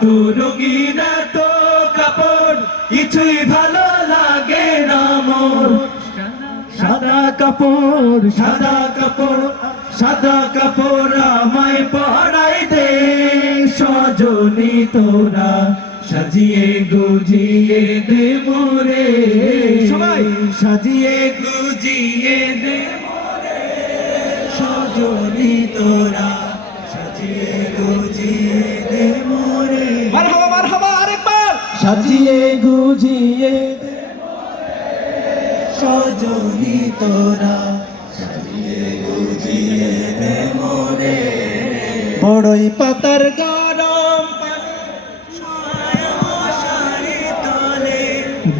এত রঙিন এত কাপড় কিছুই ভালো লাগে না মোর। সাদা কাপড় সাদা কাপড় সাদা কাপড় আমায় পড়াই দে সজনি তোরা। সাজিয়ে গুজিয়ে দে মোরে। সবাই। সাজিয়ে গুজিয়ে দে মোরে। সজনি তোরা সাজিয়ে গুজিয়ে সাজিয়ে গুজিয়ে সজনি তোরা। গুজিয়ে বড়ই পাতার গরম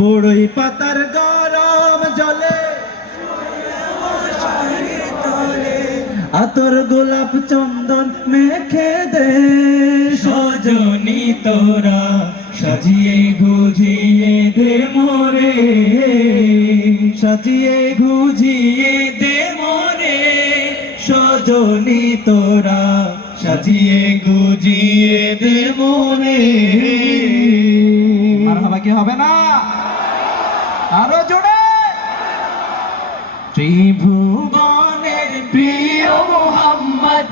বড়ই পাতার গরম জলে, আতর গোলাপ চন্দন মেখে দে। সজনি তোরা সাজিয়ে গুজিয়ে দে মোরে সাজিয়ে গুজিয়ে দে মোরে সজনি তোরা সাজিয়ে গুজিয়ে দে মোরে। কি হবে না? আরও জোরে। ত্রিভুবনের প্রিয় মোহাম্মদ